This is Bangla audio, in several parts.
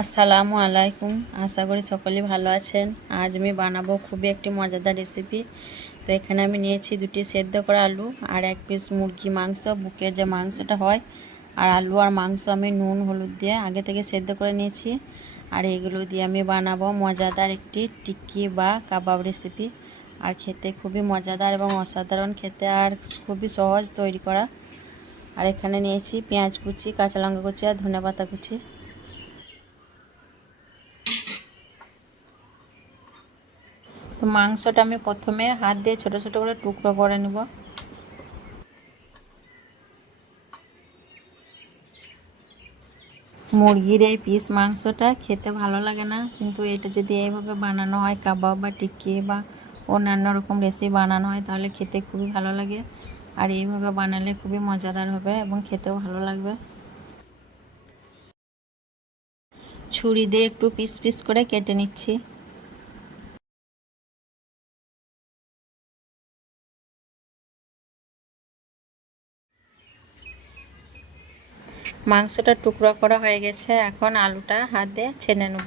আসসালামু আলাইকুম। আশা করি সকলেই ভালো আছেন। আজ আমি বানাবো খুবই একটি মজাদার রেসিপি। তো এখানে আমি নিয়েছি 2টি সেদ্ধ করা আলু আর 1 পিস মুরগি মাংস, বুকের যে মাংসটা হয়, আর আলু আর মাংস আমি নুন হলুদ দিয়ে আগে থেকে সেদ্ধ করে নিয়েছি। আর এগুলো দিয়ে আমি বানাবো মজাদার একটি টিক্কি বা কাবাব রেসিপি। আর খেতে খুবই মজাদার এবং অসাধারণ খেতে, আর খুবই সহজ তৈরি করা। আর এখানে নিয়েছি পেঁয়াজ কুচি, কাঁচা লঙ্কা কুচি আর ধনেপাতা কুচি। তো মাংসটা আমি প্রথমে হাত দিয়ে ছোট ছোট করে টুকরো করে নেব। মুরগির এই পিস মাংসটা খেতে ভালো লাগে না, কিন্তু এটা যদি এইভাবে বানানো হয়, কাবাব বা টিক্কি বা অন্যান্য রকম রেসিপি বানানো হয়, তাহলে খেতে খুবই ভালো লাগে। আর এইভাবে বানালে খুবই মজাদার হবে এবং খেতেও ভালো লাগবে। ছুরি দিয়ে একটু পিস পিস করে কেটে নিচ্ছি। মাংসটা টুকরো করা হয়ে গেছে, এখন আলুটা হাত দিয়ে ছেনে নেব।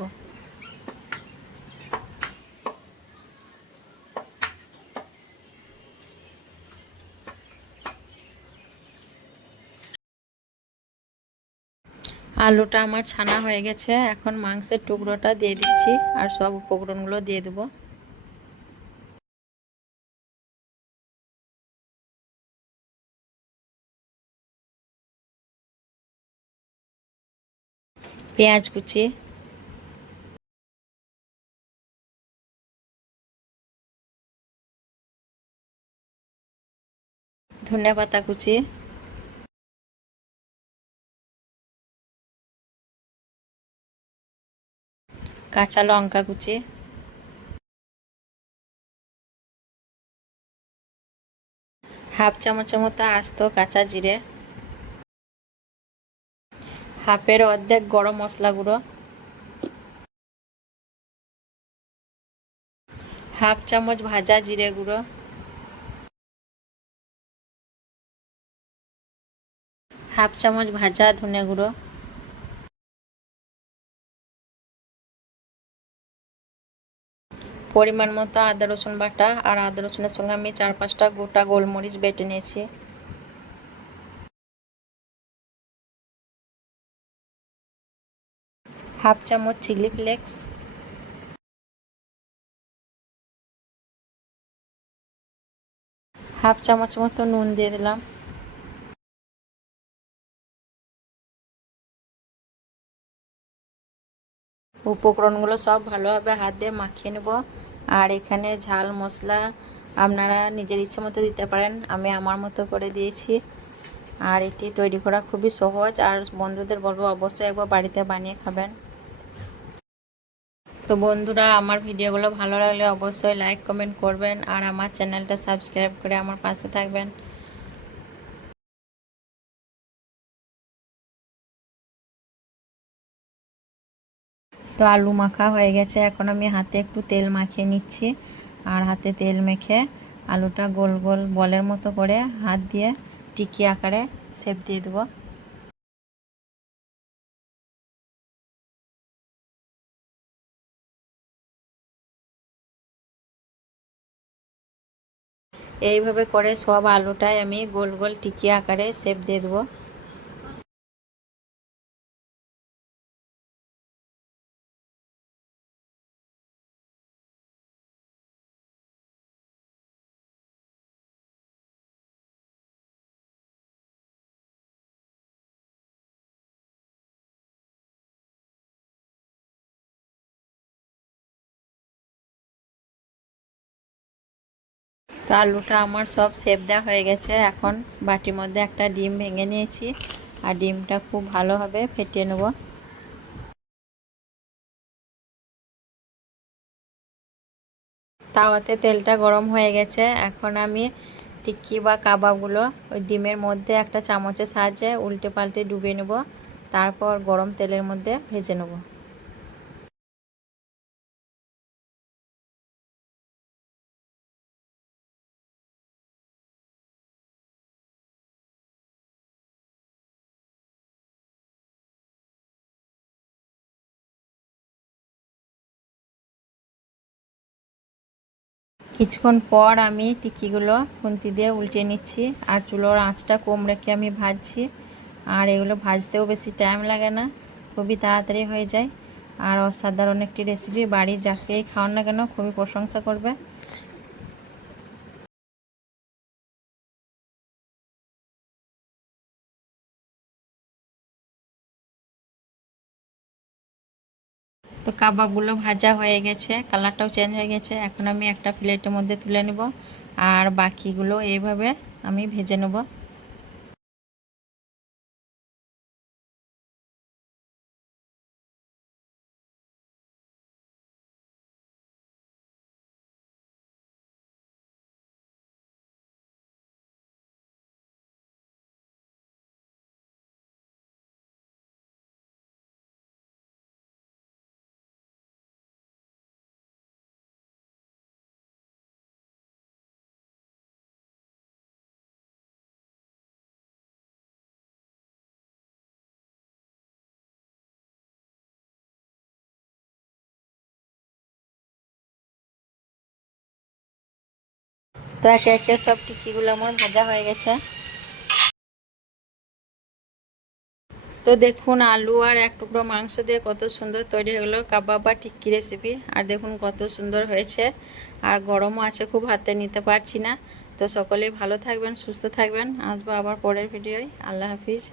আলুটা আমার ছানা হয়ে গেছে, এখন মাংসের টুকরোটা দিয়ে দিচ্ছি আর সব উপকরণগুলো দিয়ে দেবো। পেঁয়াজ কুচি, ধনেপাতা কুচি, কাঁচা লঙ্কা কুচি, হাফ চামচের মতো আস্ত কাঁচা জিরে, হাফের অর্ধেক গরম মশলা গুঁড়ো, হাফ চামচ ভাজা জিরে গুঁড়ো, হাফ চামচ ভাজা ধনে গুঁড়ো, পরিমাণ মতো আদা রসুন বাটা। আর আদা রসুনের সঙ্গে আমি 4-5টা গোটা গোলমরিচ বেটে নিয়েছি। হাফ চামচ চিলি ফ্লেক্স, হাফ চামচ মতো নুন দিয়ে দিলাম। উপকরণগুলো সব ভালোভাবে হাত দিয়ে মাখিয়ে নেব। আর এখানে ঝাল মশলা আপনারা নিজের ইচ্ছে মতো দিতে পারেন, আমি আমার মতো করে দিয়েছি। আর এটি তৈরি করা খুবই সহজ, আর বন্ধুদের বলবো অবশ্যই একবার বাড়িতে বানিয়ে খাবেন। তো বন্ধুরা, আমার ভিডিওগুলো ভালো লাগলে অবশ্যই লাইক কমেন্ট করবেন, আর আমার চ্যানেলটা সাবস্ক্রাইব করে আমার পাশে থাকবেন। তো আলু মাখা হয়ে গেছে, এখন আমি হাতে একটু তেল মাখিয়ে নিচ্ছি। আর হাতে তেল মেখে আলুটা গোল গোল বলের মতো করে হাত দিয়ে টিকি আকারে শেপ দিয়ে দেবো। এইভাবে করে সব আলুটাই আমি গোল গোল টিকি আকারে শেপ দিয়ে দেবো। তো আলুটা আমার সব শেপ দেওয়া হয়ে গেছে, এখন বাটির মধ্যে একটা ডিম ভেঙে নিয়েছি, আর ডিমটা খুব ভালোভাবে ফেটিয়ে নেব। তাওয়াতে তেলটা গরম হয়ে গেছে, এখন আমি টিক্কি বা কাবাবগুলো ওই ডিমের মধ্যে একটা চামচের সাহায্যে উল্টে পাল্টে ডুবিয়ে নেব, তারপর গরম তেলের মধ্যে ভেজে নেব। কিছুক্ষণ পর আমি টিকিগুলো খুন্তি দিয়ে উল্টে নিচ্ছি, আর চুলোর আঁচটা কম রেখে আমি ভাজছি। আর এগুলো ভাজতেও বেশি টাইম লাগে না, খুবই তাড়াতাড়ি হয়ে যায়। আর অসাধারণ একটি রেসিপি, বাড়ির যাকেই খাওয়ান না কেন খুবই প্রশংসা করবে। তো কাবাবগুলো ভাজা হয়ে গেছে, কালারটাও চেঞ্জ হয়ে গেছে। এখন আমি একটা প্লেটের মধ্যে তুলে নেব, আর বাকিগুলো এইভাবে আমি ভেজে নেব। তো একে একে সব টিকিগুলো আমার ভাজা হয়ে গেছে। তো দেখুন, আলু আর এক টুকরো মাংস দিয়ে কত সুন্দর তৈরি হয়ে গেলো কাবাব বা টিক্কি রেসিপি। আর দেখুন কত সুন্দর হয়েছে, আর গরমও আছে, খুব হাতে নিতে পারছি না। তো সকলেই ভালো থাকবেন, সুস্থ থাকবেন। আসবো আবার পরের ভিডিওয়। আল্লাহ হাফিজ।